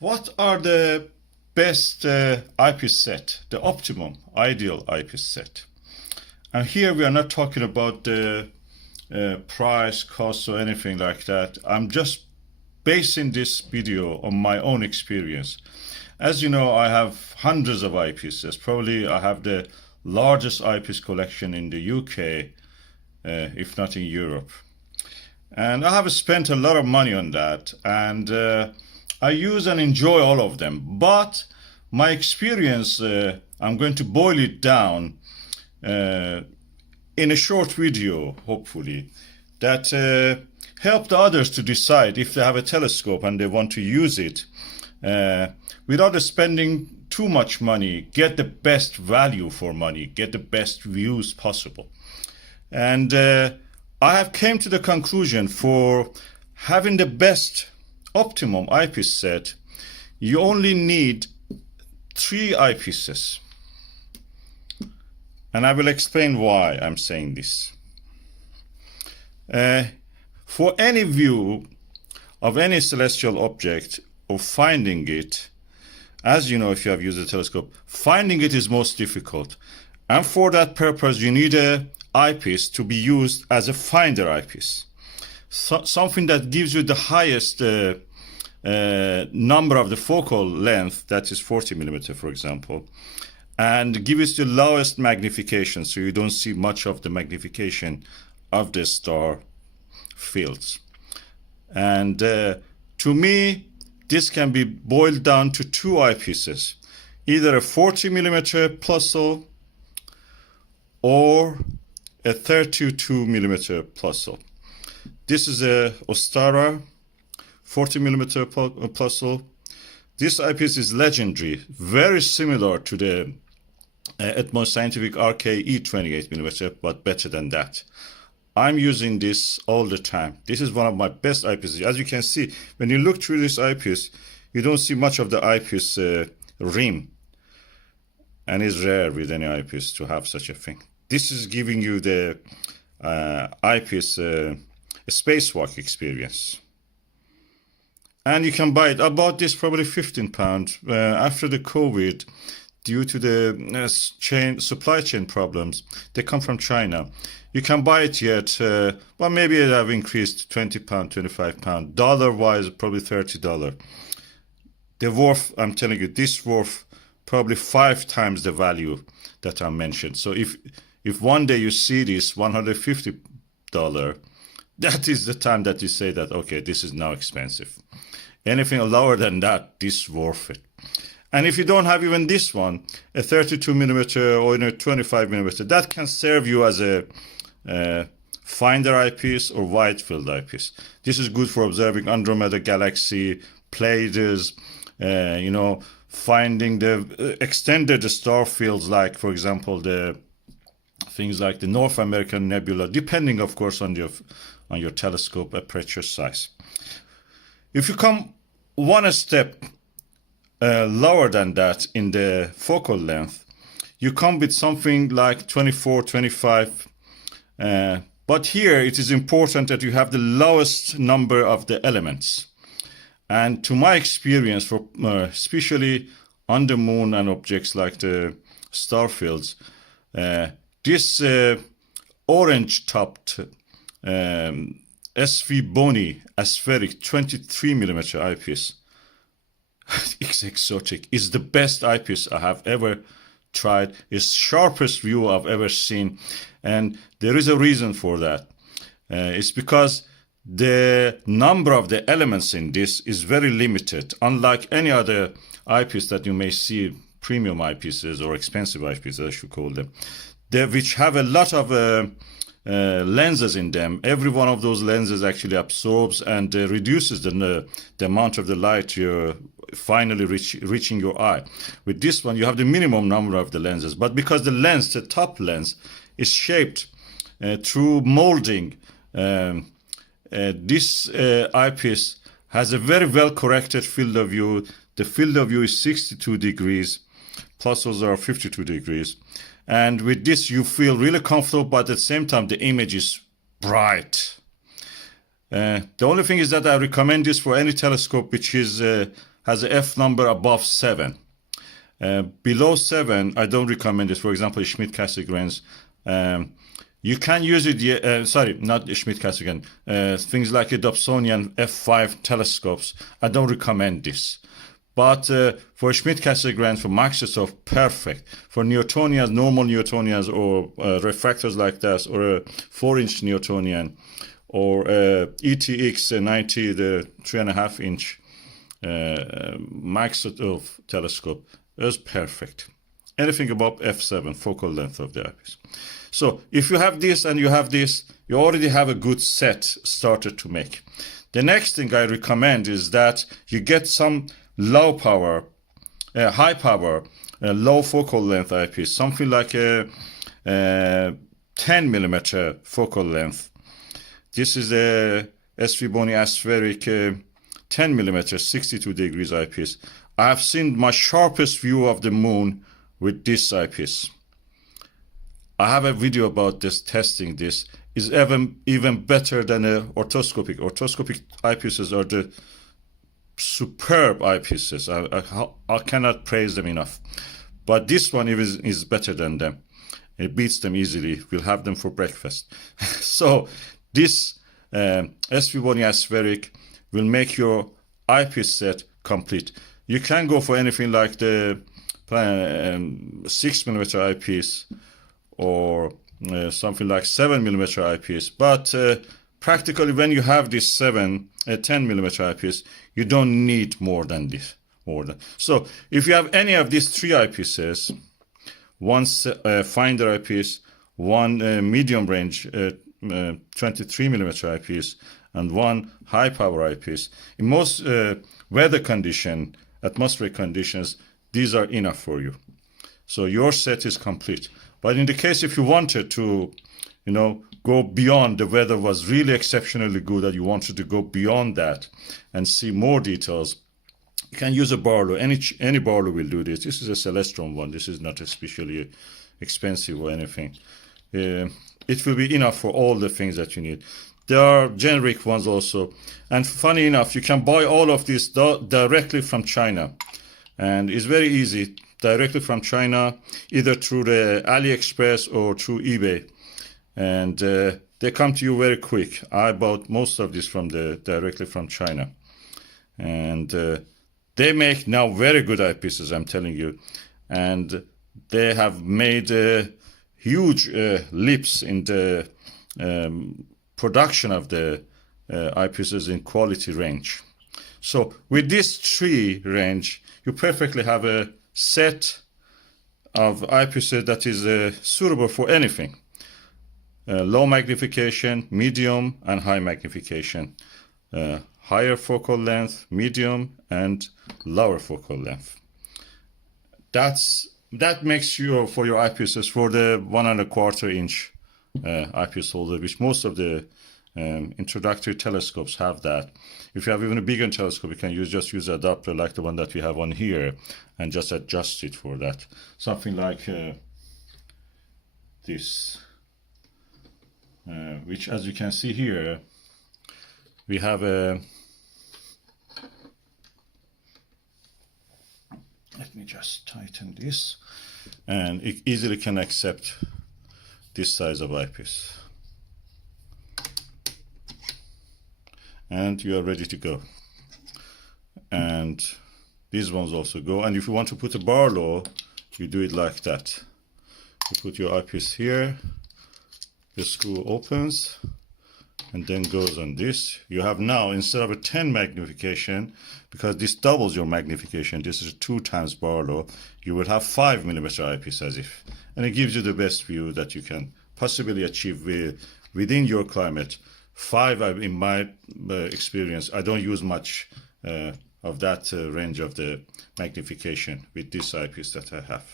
What are the best eyepiece set, the optimum, ideal eyepiece set? And here we are not talking about the price, cost, or anything like that. I'm just basing this video on my own experience. As you know, I have hundreds of eyepieces. Probably I have the largest eyepiece collection in the UK, if not in Europe. And I have spent a lot of money on that, and I use and enjoy all of them. But my experience, I'm going to boil it down in a short video, hopefully, that help the others to decide if they have a telescope and they want to use it without spending too much money, get the best value for money, get the best views possible. And I have came to the conclusion for having the best optimum eyepiece set, you only need 3 eyepieces. And I will explain why I'm saying this. For any view of any celestial object or finding it, as you know, if you have used a telescope, finding it is most difficult. And for that purpose, you need an eyepiece to be used as a finder eyepiece. Something that gives you the highest number of the focal length, that is 40 millimeter, for example, and gives you the lowest magnification, so you don't see much of the magnification of the star fields. And to me, this can be boiled down to 2 eyepieces, either a 40 millimeter Plössl or a 32 millimeter Plössl. This is a Ostara 40 millimeter Plössl. This eyepiece is legendary, very similar to the Atmos Scientific RK-E 28 millimeter, but better than that. I'm using this all the time. This is one of my best eyepieces. As you can see, when you look through this eyepiece, you don't see much of the eyepiece rim. And it's rare with any eyepiece to have such a thing. This is giving you the eyepiece spacewalk experience. And you can buy it. I bought this probably £15 after the COVID, due to the supply chain problems. They come from China. You can buy it yet, well, maybe it have increased £20, £25. Dollar-wise, probably $30. The worth, I'm telling you, this worth probably 5 times the value that I mentioned. So if one day you see this $150, that is the time that you say that, okay, this is now expensive. Anything lower than that, this is worth it. And if you don't have even this one, a 32 millimeter or a 25 millimeter, that can serve you as a finder eyepiece or wide field eyepiece. This is good for observing Andromeda galaxy, Pleiades, you know, finding the extended star fields, like, for example, the things like the North American Nebula, depending, of course, on your telescope aperture size. If you come one step lower than that in the focal length, you come with something like 24, 25. But here it is important that you have the lowest number of the elements. And to my experience, for especially on the moon and objects like the star fields, this orange-topped SVBony Aspheric 23 millimeter eyepiece, it's exotic, is the best eyepiece I have ever tried. It's sharpest view I've ever seen, and there is a reason for that. It's because the number of the elements in this is very limited, unlike any other eyepiece that you may see, premium eyepieces or expensive eyepieces, I should call them, which have a lot of lenses in them. Every one of those lenses actually absorbs and reduces the amount of the light you're finally reaching your eye. With this one, you have the minimum number of the lenses, but because the lens, the top lens, is shaped through molding, this eyepiece has a very well corrected field of view. The field of view is 62 degrees, Plössls are 52 degrees. And with this, you feel really comfortable, but at the same time, the image is bright. The only thing is that I recommend this for any telescope which is has a F number above 7. Below 7, I don't recommend it. For example, Schmidt-Cassegrains. You can use it, sorry, not Schmidt-Cassegrain. Things like a Dobsonian F5 telescopes. I don't recommend this. But for Schmidt-Cassegrain, for Microsoft, perfect. For Newtonians, normal Newtonians, or refractors like that, or a 4-inch Newtonian, or ETX 90, the 3.5-inch Microsoft telescope is perfect. Anything above f7 focal length of the eyepiece. So if you have this and you have this, you already have a good set started to make. The next thing I recommend is that you get some low power, high power, low focal length eyepiece, something like a 10 millimeter focal length. This is a SVBony Aspheric 10 millimeter 62 degrees eyepiece. I have seen my sharpest view of the moon with this eyepiece. I have a video about this, testing this. Is even better than a orthoscopic. Orthoscopic eyepieces are the superb eyepieces. I cannot praise them enough. But this one is better than them. It beats them easily. We'll have them for breakfast. So this SVBony Aspheric will make your eyepiece set complete. You can go for anything like the 6 millimeter eyepiece or something like 7 millimeter eyepiece. But practically when you have this 10 millimeter eyepiece, you don't need more than this. So if you have any of these 3 eyepieces, one finder eyepiece, one medium range 23 millimeter eyepiece, and one high power eyepiece, in most weather condition, atmospheric conditions, these are enough for you. So your set is complete. But in the case if you wanted to, go beyond, the weather was really exceptionally good, that you wanted to go beyond that and see more details, you can use a Barlow. Any Barlow will do this. This is a Celestron one. This is not especially expensive or anything. It will be enough for all the things that you need. There are generic ones also. And funny enough, you can buy all of this directly from China. And it's very easy, directly from China, either through the AliExpress or through eBay. And they come to you very quick. I bought most of this directly from China. And they make now very good eyepieces, I'm telling you. And they have made huge leaps in the production of the eyepieces in quality range. So with this 3 range, you perfectly have a set of eyepieces that is suitable for anything. Low magnification, medium, and high magnification. Higher focal length, medium, and lower focal length. That makes you, for your eyepieces, for the 1.25 inch eyepiece holder, which most of the introductory telescopes have that. If you have even a bigger telescope, you can just use an adapter like the one that we have on here and just adjust it for that. Something like this, which, as you can see here, we have a, let me just tighten this, and it easily can accept this size of eyepiece. And you are ready to go. And these ones also go. And if you want to put a Barlow, you do it like that. You put your eyepiece here, the screw opens, and then goes on this. You have now, instead of a 10 magnification, because this doubles your magnification, this is a 2 times Barlow, you will have 5 millimeter eyepiece as if. And it gives you the best view that you can possibly achieve within your climate. 5, in my experience, I don't use much of that range of the magnification with this eyepiece that I have.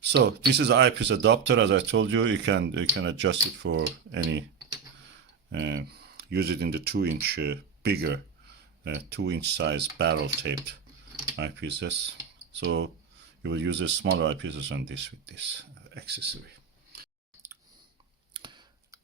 So this is an eyepiece adapter, as I told you. You can adjust it for any, use it in the 2 inch bigger, 2 inch size barrel taped eyepieces. So you will use the smaller eyepieces on this with this accessory.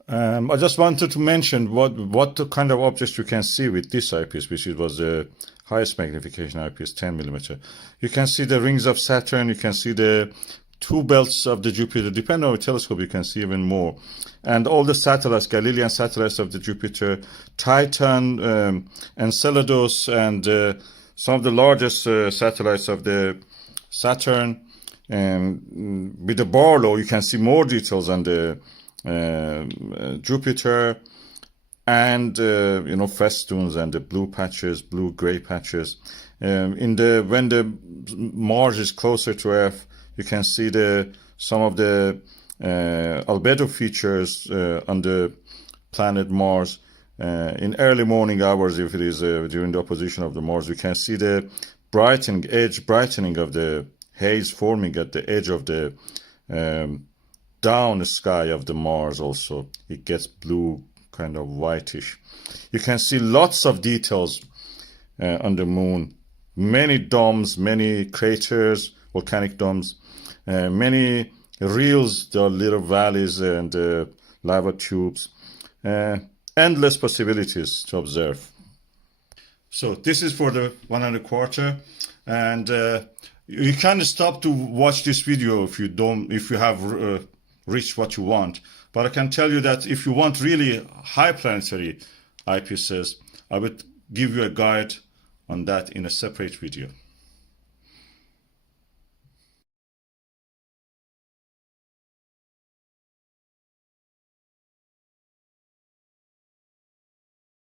I just wanted to mention what kind of objects you can see with this eyepiece, which was the highest magnification eyepiece, 10 millimeter. You can see the rings of Saturn. You can see the two belts of the Jupiter. Depending on the telescope, you can see even more. And all the satellites, Galilean satellites of the Jupiter, Titan, Enceladus, and some of the largest satellites of the Saturn. And with the Barlow, you can see more details on the Jupiter, and festoons and the blue patches, blue-gray patches. When the Mars is closer to Earth, you can see some of the albedo features on the planet Mars. In early morning hours, if it is during the opposition of the Mars, you can see the brightening of the haze forming at the edge of the down sky of the Mars. Also, it gets blue, kind of whitish. You can see lots of details on the moon. Many domes, many craters, volcanic domes, many rills, the little valleys and lava tubes. Endless possibilities to observe. So this is for the 1.25, and you can't stop to watch this video if you have reached what you want. But I can tell you that if you want really high planetary eyepieces, I would give you a guide on that in a separate video.